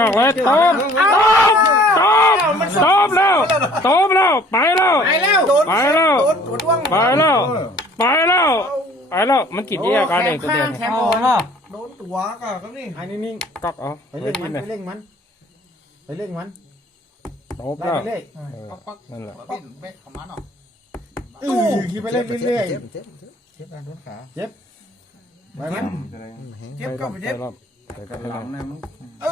ยอกเลยตบตบตบแล้วตบแล้วไปแล้วไปแล้วไปแล้วตัวด้วงไปแล้วไปแล้วไปแล้วมันกินที่อาการเองตัวเดียวแคมโอนโดนตัวก็ก็นี่ไอ้นิ่งก๊อกเอาๆไปไปเล่งกิมันนเลยไปเล่งมันไปเล่งมันตบไล่แล้วไปเล่งเออนั่นแหละอู้ขี่ไปเล่งเรื่อยๆเจ็บเจ็บเจ็บโดนขาเจ็บไปมันเจ็บก็ไปเจ็บ ไปก็หลังนะมึงเอ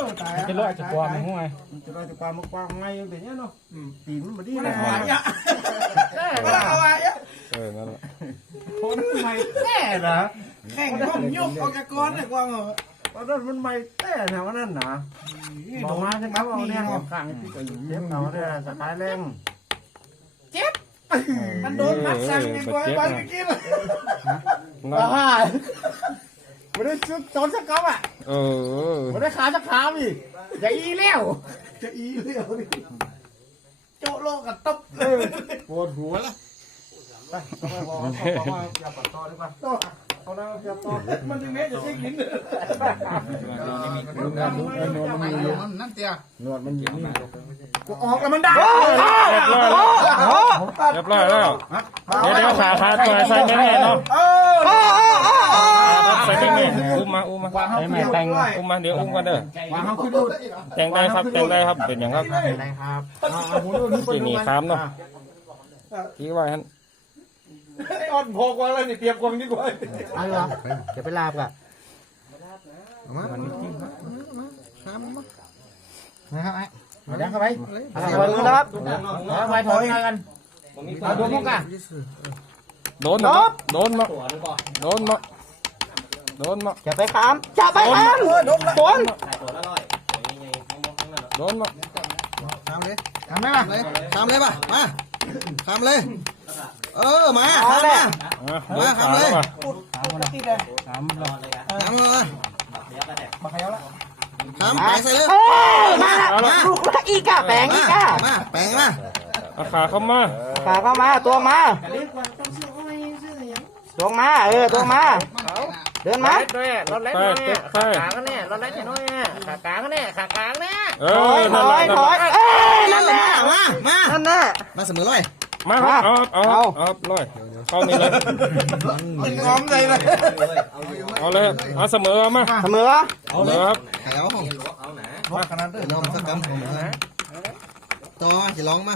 อตายจะลอยจะกวางห้วยจะได้จะความมากวางไงอย่างเงี้ยเนาะตีนมันมาดีไม่เลได้ยเอาไว้อะไม่ได้เอาไว้อะเออนั่นแหละคนใหม่แน่นะแข่งร่มยกออกจากก้อนเลยกวางเหรอวันนั้นมันใหม่แน่นะวันนั้นนะบอกมาใช่ไหมว่าเนี่ยข้างที่ก็เจ็บเอาเนี่ยสกายแรงเจ็บมันโดนพัดสั่งไงกวางไปกี้เลยนั่นอ่า ไม่ได้ชุดโจนสักกับอะเออไม่ได้ขาสักขาอีกอย่าอีเลี้ยวจะอีเลี้ยวนี่โจโลกับตบปวดหัวละไปไปบอกเขาอย่าปัดต่อดีกว่าเอาแล้วอย่าต่อมันถึงแม้จะใช้กินนวดมันมีอยู่นั่นเตี้ยนวดมันอยู่นี่กูออกแล้วมันได้เรียบร้อยแล้วเดี๋ยวเดี๋ยวขาขาตัวใส่แม่แม่เนาะเออใส่แม่แม่อุ้มมาอุ้มมาให้แม่แต่งอุ้มมาเดี๋ยวอุ้มกันเด้อวางเขาขึ้นดูแต่งได้ครับแต่งได้ครับเป็นอย่างครับได้ครับเอาหูดูนี่เป็นหนีค้ามเนาะที่ว่าฮัน อ่อนพอกว่าแล้วนี่เตรียมกวางดีกว่าเอาเหรอจะไปลาบกันนะครับไอ้มาดังเข้าไปเอาไปครับเอาไปถอยกันเอาดูมุกกันโดนมาโดนมาโดนมาโดนมาจะไปขามจะไปขามโดนละบนโดนมาทำเลยทำไหมล่ะทำเลยป่ะมาทำเลย เออมาเอาทำเลเลยยมาทำเลยปกติเลยทำเลยทำเลยทำแปลงใส่เลยมาลูกละอีกอะแปลงอีกอะมาแปลงมาเอาขาเข้ามาขาเข้ามาตัวมาตัวมาเออตัวมาเดินมาไปไปขากลางแน่รถเล็กน้อยแน่ขากลางแน่ขากลางแน่เอถออยถนั่นอแหละยถอยเอ้ยนั่นแหละมามานั่นแน่มาเสมอเลย มาครับเอาเอาเอาร้อยเข้านี่เลยมันงอมใจเลยเอาเลยเอาเสมอมาเสมอเสมอครับขายเอาห้องมาขนาดนี้ยอมสักกำต่อจะลองมา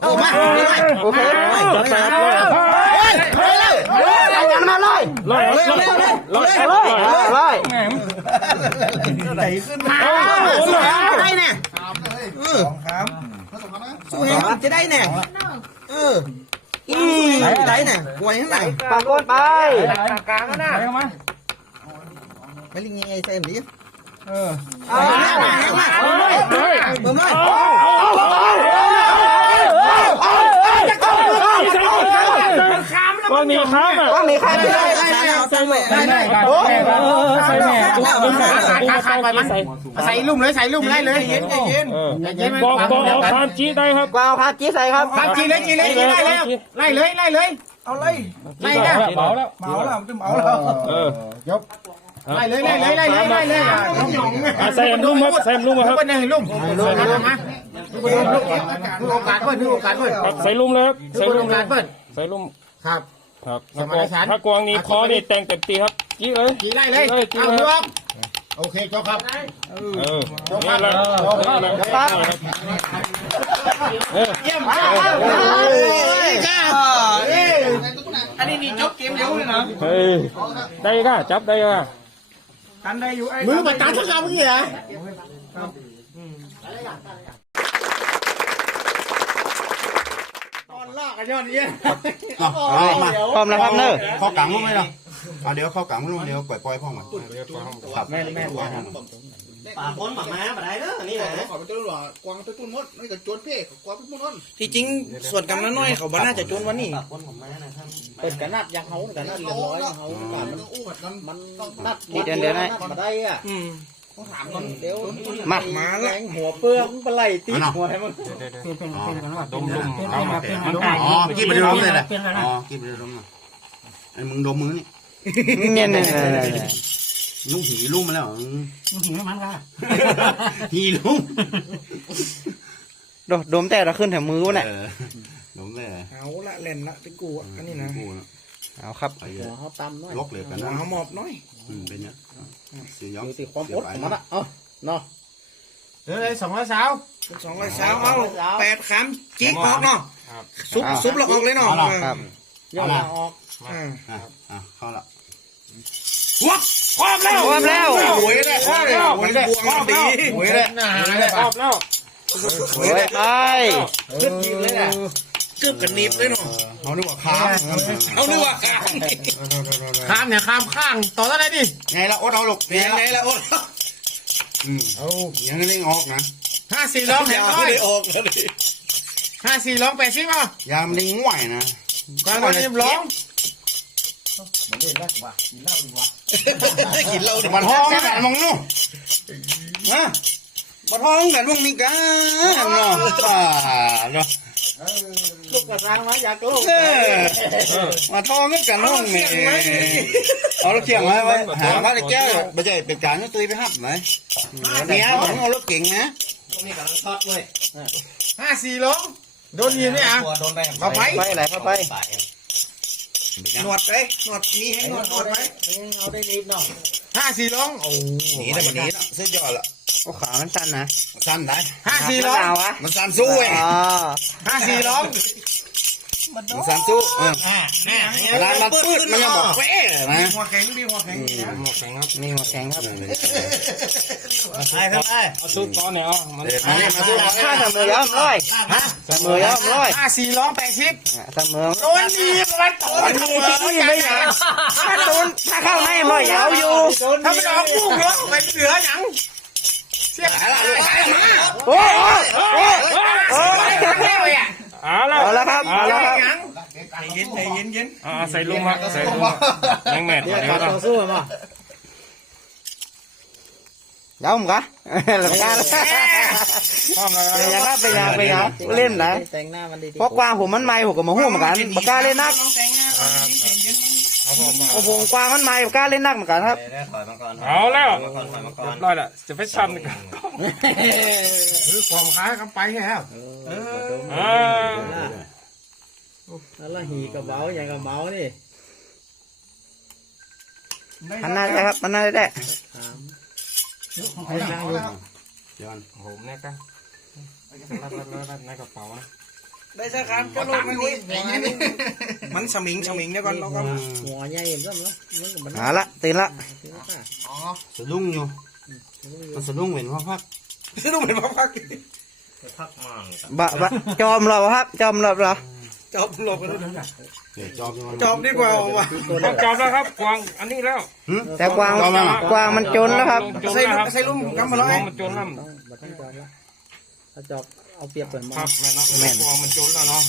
เอามาโอเคจะแตกเลยเฮ้ยเอาอย่างมาเลยร้อยร้อยร้อยเลร้อยยเลยไหลขึ้นมาเอาสู้เลยแหงได้เนี่ยเออสู้แหงจะได้เนี่ย เอออีไหลเนี่ยป่วยข้างไหนปากโกนไปขากลางนะ ไม่ลิงยังไงใส่หมีเอาแหงมาแหงมาเฮ้ยเฮ้ยเบิ่มเลยว่ามีค้ามอะต้องมีใครไปได้ได้ได้ได้ใส่แม่ได้ได้โอ้ใส่แม่อุ้มใส่อุ้มใส่ใส่ใส่ลุ่มเลยใส่ลุ่มเลยเลยเย็นเย็นเออบอกบอกเอาคามจี้ได้ครับกวาวพาจีใส่ครับครับจีเลยจีเลยจีเลยไล่เลยไล่เลยเอาเลยไล่นะเบาแล้วเมาแล้วจะเมาแล้วเออไล่เลยไล่เลยไล่เลยไล่เลยใส่ลุ่มครับใส่ลุ่มครับเป็นหนึ่งลุ่มลุ่มมาดูโอกาสเปิดดูโอกาสเปิดใส่ลุ่มเลยครับใส่ใส่ลุ่ลุ่มมโอกาสเปิดใส่ลุ่มครับ ครับถ้ากวางนี้คอนี่แต่งเต็มตีครับจี้เลยจีไล่เลยจี้เอาเลยรวมโอเคจบครับเออนี่แหละเออเยี่ยมอันนี้นี่จบเกมเร็วเลยนะเฮ้ยได้ก็จับได้ก็กันได้อยู่ไอ้มือมาตัดทั้งเราเมื่อ กี้เหรอตอนลากกันอดนี้พร้อมแล้วครับเนอะเข้ากลางมั้งไหมล่ะอะเดี๋ยวเข้ากลางมั้งเดี๋ยวปล่อยปล่อยพ่อมันครับแม่แม่ป่าพ้นหมาม้ามาได้เด้อนี่แหละขอไปตัวหลอกวางตัวตุ้นมดไม่กับจวนเพ่กวางไปหมดนั่นที่จริงส่วนกำนันน้อยเขาบ้าน่าจะจนวันนี้ป่าพ้นหมาม้านะครับเปิดกันนัดยังเขากันนัดเรียบร้อยเขามันต้องอู้มันมันนัดนี่เดินเดินให้มาได้อะ มมามาแรงหัวเปลือกปลาไหลตีเอาเนาะหัวให้มันดมดมเอามามันอ๋อกี้ไปดูล้มเลยแหละอ๋อกี้ไปดูล้มน่ะไอ้มึงดมมือนี่เนี่ยเนี่ยเนี่ยนุ่งหีลุ่มมาแล้วอืมหิวมันค่ะหีลุ่มดดมแต่ละขึ้นแถวมือวะเนี่ยเออดมเลยเอาละเล่นละที่กูอันนี้นะกูนะ เอาครับไอ้เหี้หัยวเขาตำน้อยลกเลยกันหัวนะเขาหมอบน้อยอืมเป็นเนี่ยเสียย้อมดูสิความเสีอยดไปของมันอะเอ้าเนาะเดี๋ยวเลยสองร้อยสาวสองร้อยสาวเอาแปดคำจิ๊กออกเนาะซุปซุปเราออกเลยเนาะครับย่อมาออกอ่าอะอะเข้าละความแล้วความแล้วหวยได้ความแล้วหวยได้บวงมันดีหวยได้ความแล้วโอ้ยไปขึ้นยิงเลยอะกึบกันหนีบเลยเนาะ เขานึกว่าค้างเอานึกว่าข้างข้ามเนี่ยข้ามข้างต่อได้ดิไงละอดเอาหลกเป็นยังไงล่ะโอ้อืมเอาอย่างนี้เล่งออกนะห้าสี่ร้องแถยามร้อไม่ยได้ออกแล้วดิห้าสี่ร้องแปดสิบอะยามเล่งง่วยนะก่อนตอนนี้ร้องกินเหล้าดิบัดห้องกันมองนู่ฮะบัดห้องกันมองนี่กันเนาะอ่าเนาะ ลูกกระซังมาอยากลูกเออมาท้องกันห้องนี่เอารถเกี่ยงไว้ไว้หาบ้านแก้วไม่ใช่เป็นการตุยไปหับไหมเนี่ยผมเอารถเก่งนะห้าสี่ร้องโดนยิงไหมอะมาไปไปไหนเข้าไปหนวดเลยหนวดมีให้หนวดหนวดไหมเอาได้นิดเนาะห้าสี่ร้องโอ้หนีได้แบบนี้ละเส้นยอดละ โอ้ขามันสั้นนะสั้นได้ห้าสี่ร้องวะมันสั้นสู้เว้ยอ๋อห้าสี่ร้องมันสั้นสู้เออเวลามันปืดมันยังบอกเฟ้นะหัวแข็งดีหัวแข็งหมดแข็งครับนี่หัวแข็งครับไปครับไปเอาชุดก้อนเนี่ยอ๋อมันเดี๋ยวมาเนี่ยมาสู้ถ้าเสมอย่อมร้อยเสมอย่อมร้อยห้าสี่ร้องแปดสิบเสมอโดนดีมันโดนดีไม่อยากถ้าโดนถ้าเข้าในร้อยยาวอยู่ถ้ามันออกลูกเนาะไปเหลือหยังเสียหายละ โอ้ยโอ้ยโอ้ยโอ้ยเอาแล้วเอาละครับเอาละครับเย็นใจเย็นเย็นอ่าใส่ลุงครับใส่ลุงยังแมทเดี๋ยวเดี๋ยวต่อสู้มั้งยอมกะหลังงานพร้อมแล้วเป็นยังครับเป็นยังเป็นยังเล่นไหนแต่งหน้ามันดีเพราะกวางผมมันไม่ผมก็มาหู้เหมือนกันปากกล้าเล่นนัก เอาพร้อมมาโอ้ผมกวางมันไม่ปากกล้าเล่นนักเหมือนกันครับเอาแล้วเรียบร้อยละจะไปซ้ำกันคือความค้ายกันไปแค่แล้วอ่าแล้วหีกระเบาอย่างกระเบานี่มันน่าจะครับมันน่าจะได้ให้นั่งอยู่ย้อนผมเนี่ยก็รับรับรับในกระเป๋า ได้สักครั้งก็ลงไม่รู้มันสมิงสมิงเดี๋ยวก่อนเราก็หัวใหญ่ซ้ำเนาะมันก็มันหาละตื่นละสะดุ้งอยู่มันสะดุ้งเห็นว่าพักต้องเป็นพักบะบะจอมเราครับจอมเราเหรอจอมเราเดี๋ยวจอบจอมดีกว่าว่ะต้องจอบแล้วครับกวางอันนี้แล้วแต่กวางกวางมันจนแล้วครับใส่ใส่ลุมกำมาร้อยมันจนแล้วบัดต้องจอบละถ้าจอบ เอาเปรียบเปิดมาครับแม่เนาะแม่กวางมันจนแล้วเนาะ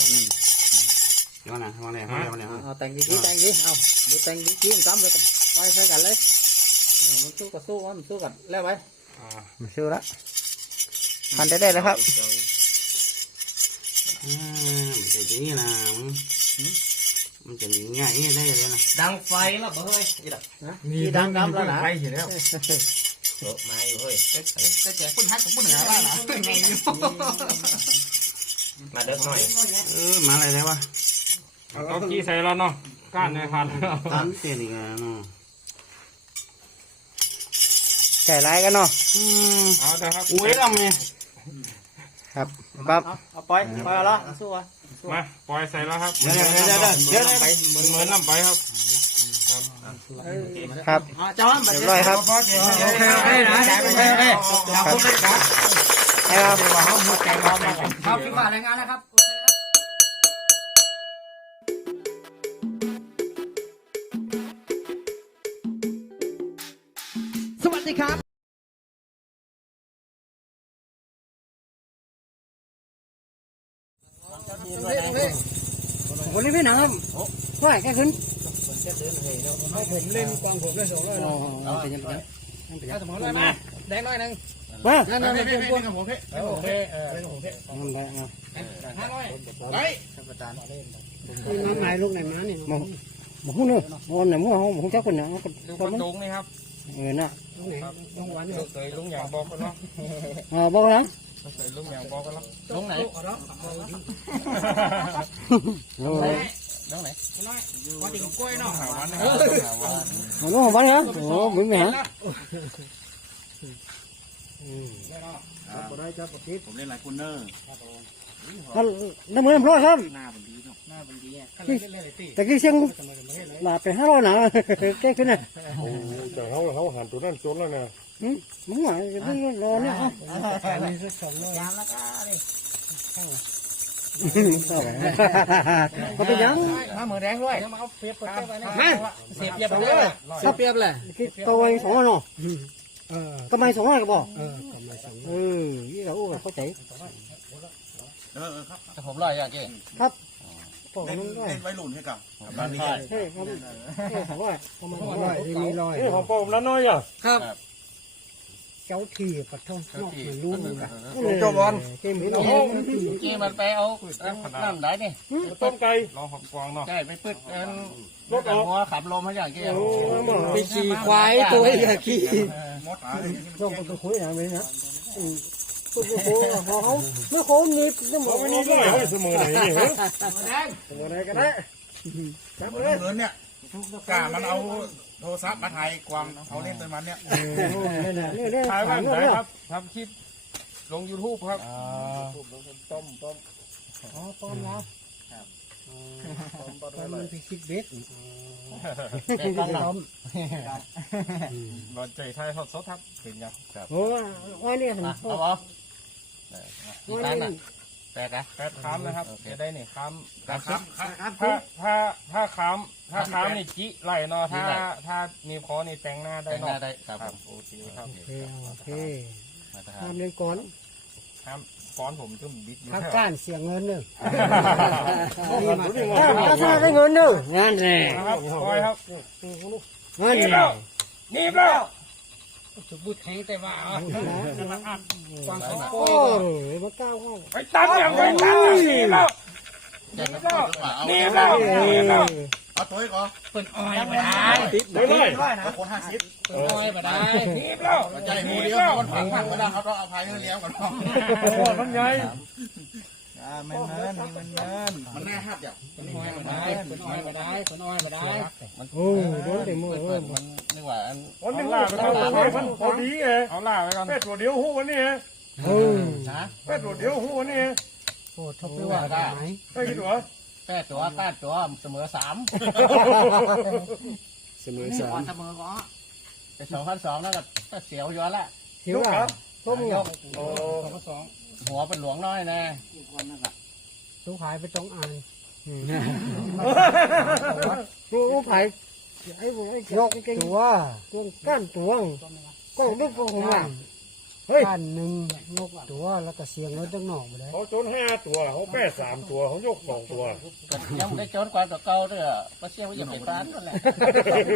ย้อนนะมาเลยมาเลยมาเลยเอาแต่งดีๆแต่งดีเอาดูแต่งดีๆมันซ้ำเลยกับไปใส่กันเลยมันสู้กับสู้มันสู้กันแล้วไปมาซื้อละพันได้ได้แล้วครับอ่ามันจะอย่างนี้นะมันจะง่ายได้เลยนะดังไฟแล้วเฮ้ยนะนี่ดังดำแล้วนะไปเห็นแล้ว มาอยู่เออมาอะไรได้วะเอากี้ใส่แล้วเนาะก้านในพันตันเตียนอีกแล้วเนาะไก่ร้ายกันเนาะอืมเอาเถอะครับอุ้ยทำไงครับปั๊บเอาไปไปละสู้อะมาปล่อยใส่แล้วครับเดี๋ยวเดี๋ยวเดี๋ยวเดี๋ยวเดี๋ยวเหมือนเหมือนน้ำไปครับ ครับจอมเรียบร้อยครับโอเคโอเคนะโอเคโอเคครับให้ครับครับพี่ฝ่ายรายงานนะครับสวัสดีครับคนนี้พี่หนังครับเท่าไหร่แค่ขึ้น ผมเล่นกวางผมได้สองร้อยอ๋อเป็นยังไงถ้าสมมติว่ามาแดงหน่อยนึงมานั่นนั่นเป็นพวกกับผมพี่โอเคเออผมพี่มันได้อะห้าน้อยไปน้ำไหนลูกไหนมานี่มาหมูเนื้อวันไหนหมูเขาหมูเจ้าคนเนี่ยก็ดูก็ประมันตูนี่ครับเออน่ะเคยลุงอย่างบอกกันเนาะอ่าบอกนะเคยลุงอย่างบอกกันเนาะลงไหนเออลงไหนว่าติดกล้วยเนาะหาวันนะหาวันมันรู้ของบ้านนะโอ้ไม่แม่ผมเล่นหลายคุณเนอร์มันน้ำมือน้ำร้อนครับหน้ามันดีเนาะหน้ามันดีอะก็เล่นเล่นเลยตีแต่กี้เสียงหลาไปห้าร้อยหนาแก้ขึ้นน่ะแต่เขาเขาหันตัวนั่นจนแล้วนะมึงหวานมึงรอเนี่ยอะยางแล้วก็ดิก็ เป็นยังมาเหมือนแดงด้วยมาเอาเปียบไปนะเสียบเปียบไปเลยเสียบเปียบเลยคิดตัวเองสองร้อยเนาะทำไมสองร้อยก็บอกเออยี่เราเข้าใจเออครับผมลอยอะเก้ปอกเล่นมันด้วยเล่นไว้หลุนให้กับบ้านนี้เฮ้ยครับเฮ้ยสองร้อยทำไมสองร้อยมีร้อยนี่ของผมแล้วน้อยอะ เจ้าที่ปัดท่องนอกมันรู้มันจบบอลเต็มที่เราเก้มันไปเอาน้ำไหนนี่ต้มไก่รอหอมกวางเนาะใช่ไปปึ๊ดรถหัวขับลมให้อย่างเก้ไปขี่ควายตัวอย่าขี่มดหาต้องไปคุยอย่างนี้นะพูดโอ้โหพอเขาเมื่อเขาหนีบต้องบอกไม่ว่านี่ด้วยเสมอไหนนี่เหรออะไรก็ได้เงินเนี่ย กล้ามันเอาโทรศัพท์มาถ่ายกวางเอาเล่นตัวมันเนี่ยนี่นี่นี่นี่ถ่ายถ่าไว้ยไหนเงินครับทำคลิปลง YouTube ครับต้มต้มอ๋อป้อมแล้วป้อมไปคิดเบ็ดต้องหลับบอลใจไทยทอดสดครับเป็นยังครับโอ้ยนี่หันเอาเหรอกี่ตันอะ แปดอะแปดค้ำนะครับจะได้นี่ค้ำครับครับถ้าถ้าถ้าค้ำถ้าค้ำนี่จิไหลเนาะถ้าถ้ามีพอนี่แต่งหน้าได้ได้หเนาะ น้าได้ครับครับโอเคครับ โอเคโอเคมาตรฐาทำเล่นก่อนครับก้อนผมจุ่มบิดอยู่ทักแล้วการเสียเงินเนอะคถ้าถ้าได้เงินเนอะงานแน่รับคอยครับ งานนี่แน่แล้วนี่แล้ว จุดบุตรแข็งแต่ว่าอ๋อฟังเขาโอ้ยมาก้าวเข้าไปตั้งอย่างไปตั้งนี่แล้วจะนี่มาแล้วเอานี่แล้วนี่แล้วเอาตัวให้ก่อนเป็นอ้อยมาได้เดี๋ยวเลยคนห้าสิบเป็นอ้อยมาได้นี่แล้วใจหมูเดียวมันผังผังไม่ได้เขาต้องเอาพายเลี้ยงก่อนโอ้มันใหญ่ มันเนินมันเนินมันน่าหัดอย่างเป็นอ้อยมาได้เป็นอ้อยมาได้เป็นอ้อยมาได้มันโอ้โดนเต็มมือเปิดมันนึกว่าอันวันนี้ล่าไปก่อนมันพอดีไงเอาล่าไปก่อนเป็ดตัวเดียวหูวันนี้โอ้นะเป็ดตัวเดียวหูวันนี้โหทบไปว่าได้ไหมไม่คิดว่าแปดตัวแปดตัวเสมอสามเสมอสามเสมอก็ไปสองพันสองแล้วก็เสียวย้อนละถือว่าต้มยยก หัวเป็นหลวงน้อยแน่ตู้ขายไปต้องอ่านตู้ขายไอ้พวกไอ้ยกตัวตัวก้านตัวก็ลูกของอะ เฮ้ย ก้านหนึ่งนกตัวแล้วก็เสียงรถจังหนอกไปเลยเขาจนห้าตัวเขาแป้สามตัวเขายกสองตัวก็ยังได้โจนกว่าตัวเก่าด้วยปลาเชี่ยวยังเป็นปลานั่นแหละ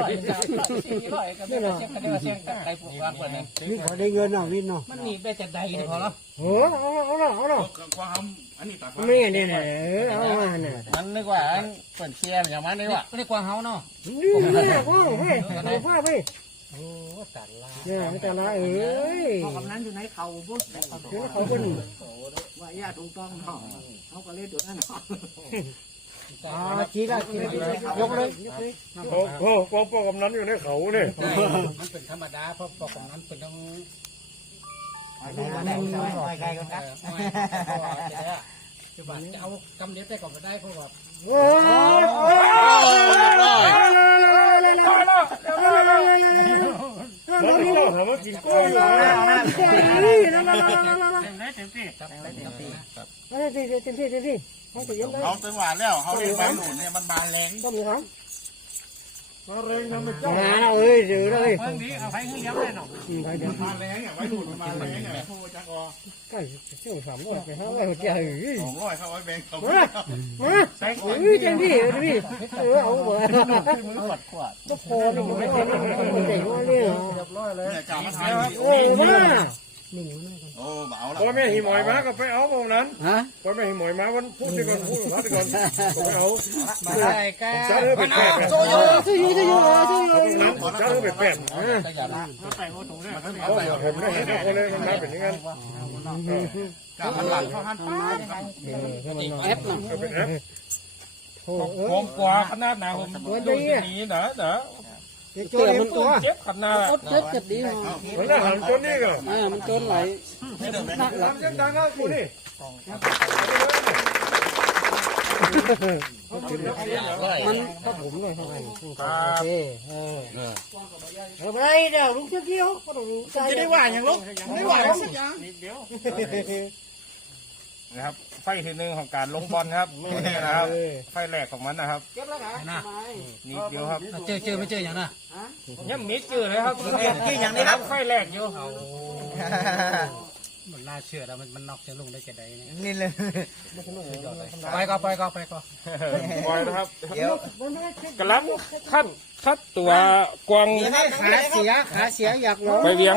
ร้อยสามร้อยสี่ร้อยก็ไม่ได้เชี่ยวกันได้ว่าเชี่ยวกันใครผูกวางคนนั้นนี่พอได้เงินอะวินเนาะมันหนีไปจะใดนี่พอแล้วโอ้เอาเอาเอาเอาความอันนี้ตัดไม่เนี่ยเนี่ยเออเอามาเนี่ยมันนึกว่าอันเปิดเชียร์อย่างมันนี่ว่าไม่ได้กวางเฮาเนาะนี่เนี่ยว่าเฮ้ยเอาผ้าไป โอ้ตัดลาเนี่ยแต่ละเอ้ยกำนันอยู่ในเขาปุ๊บคือเขาเป็นว่าญาติถูกต้องเนาะเขาก็เล่นตัวนั้นเนาะอ่าจีละจีละยกเลยยกเลยโอ้โหกองปอกกำนันอยู่ในเขาเนี่ยมันเป็นธรรมดาเพราะปกนั้นเป็นต้องใกล้ๆกันครับคือว่าจะเอากำเดียวได้ก่อนก็ได้เพราะว่าโอ้ย โอ้ยตายแล้วแล้วที่เราถามว่ากินกล้วยอยู่นะเต็มที่เต็มที่เต็มที่เต็มที่เต็มที่เขาจะยังไงเขาเป็นหวานแล้วเขาเล่นไว้หลุนเนี่ยมันบานแรงต้มยังไง มาเอ้ยเดี๋ยวเลยเพิ่งนี้เอาไปขึ้นเลี้ยงเลยเนาะไปเดี๋ยวมาแรงเนี่ยไว้ดูดมาแรงเนี่ยผู้จักอใกล้เจ้าสามร้อยไปห้าร้อยหัวใจเอ้ยสองร้อยเข้าไว้แบงค์เขามามาเอ้ยจังดิดิเออเอาเบอร์มือขวดขวดก็พอแล้วมันไม่เอามันเด็กว่าเนี่ยเนี่ยจ่ามาทายโอ้มานี่ โอ้เบาละพอแม่หิมอยมาก็ไปเอาพวกนั้นฮะพอแม่หิมอยมาวันพูดดีก่อนพูดพัดก่อนไปเอามาได้แก่จ้าเออเป็นแปดโซโยโซโยโซโยโซโยจ้าเออเป็นแปดก็อย่าละเอาผมได้เห็นคนเลยมันมาเป็นอย่างนั้นกามันหลังเขาหันป้าแอปน่ะเป็นแอปโอ้เอผอมกว่าขนาดหนาผมดูนี้นะนะ เตัวมันตัวเจ็บขนาดเจ็บเจ็บดีเนาะมันน่าหันคนนี้ก็อ่ามันจนไหลทำยังดังอะกูนี่มันก็ผมหน่อยเท่าไหร่โอเคเออเออไปเดี๋ยวลุงเที่ยวก็ต้องใจจะได้ว่าอย่างลูกไม่ว่าสักอย่าง นะครับ ไฟทีหนึ่งของการลงบอลครับนะครับ ไฟแรกของมันนะครับ เก็บแล้วกันนี่เดียวครับเจอเจอไม่เจออย่างน่ะยังมิดจืดเลยครับที่อย่างนี้ครับ ไฟแรกอยู่มันน่าเชื่อแล้วมันมันนอกจะลงได้จะได้เนี่ยนี่เลยไปก็ไปก็ไปก็ปล่อยนะครับเดี๋ยวกำลังคัดคัดตัวกวางขาเสียขาเสียอยากลองไปเวียง